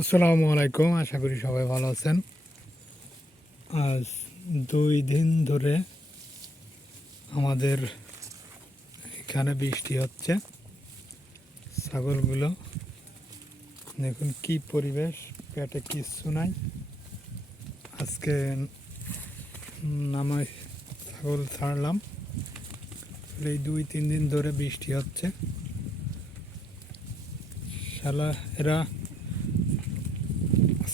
আসসালামু আলাইকুম, আশা করি সবাই ভালো আছেন। আজ 2 দিন ধরে আমাদের এখানে বৃষ্টি হচ্ছে। ছাগলগুলো দেখুন কি পরিবেশ, পেটে কিচ্ছু নাই। আজকে নামাই ছাগল ছাড়লাম। এই 2-3 দিন ধরে বৃষ্টি হচ্ছে। শালা এরা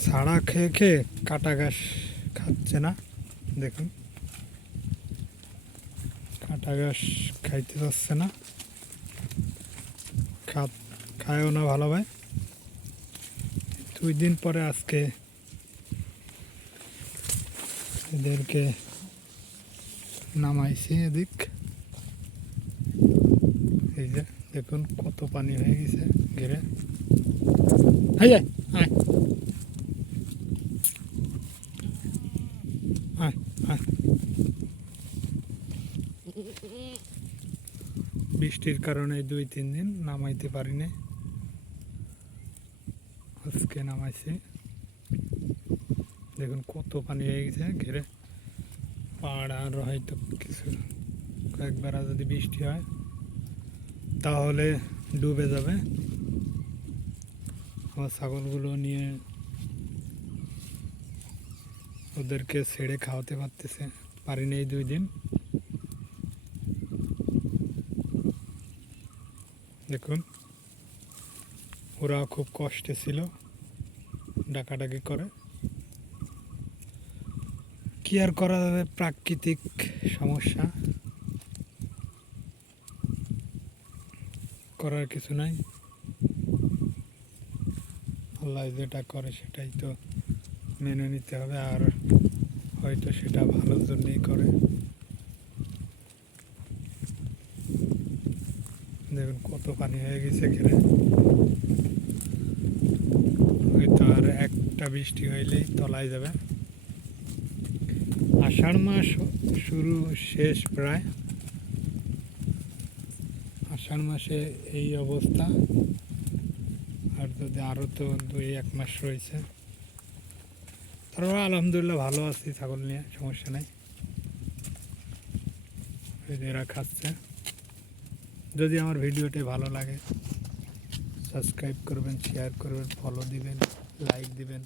ছাড়া খেয়ে খেয়ে কাটা ঘাস খাচ্ছে না। দেখুন কাটা ঘাস খাইতে পারছে না, খায়ও না ভালোভাবে। 2 দিন পরে আজকে এদেরকে নামাইছি এদিক। এই যে দেখুন কত পানি হয়ে গেছে ঘিরে। আয় আয় আয় আয়। বৃষ্টির কারণে 2-3 দিন নামাইতে পারিনি, আজকে নামাইছি। দেখুন কত পানি হয়ে গেছে ঘিরে। পাহাড় আর হয়তো কিছু কয়েকবার যদি বৃষ্টি হয় তাহলে ডুবে যাবে। আমার ছাগলগুলো নিয়ে ওদেরকে ছেড়ে খাওয়াতে পারিনি এই 2 দিন। দেখুন ওরা খুব কষ্টে ছিল, ডাকাডাকি করে। কি আর করা যাবে, প্রাকৃতিক সমস্যা, করার কিছু নাই। আল্লাহ যেটা করে সেটাই তো মেনে নিতে হবে, আর হয়তো সেটা ভালোর জন্যই করে। দেখুন কত পানি হয়ে গেছে ঘিরে। হয়তো আর একটা বৃষ্টি হইলেই তলায় যাবে। আষাঢ় মাস শুরু শেষ প্রায়। আষাঢ় মাসে এই অবস্থা, আর যদি আরও তো 2-1 মাস রয়েছে। তারপর আলহামদুলিল্লাহ ভালো আছি, ছাগল নিয়ে সমস্যা নেই। এরা খাচ্ছে। যদি আমার ভিডিওটি ভালো লাগে সাবস্ক্রাইব করবেন, শেয়ার করবেন, ফলো দিবেন, লাইক দিবেন।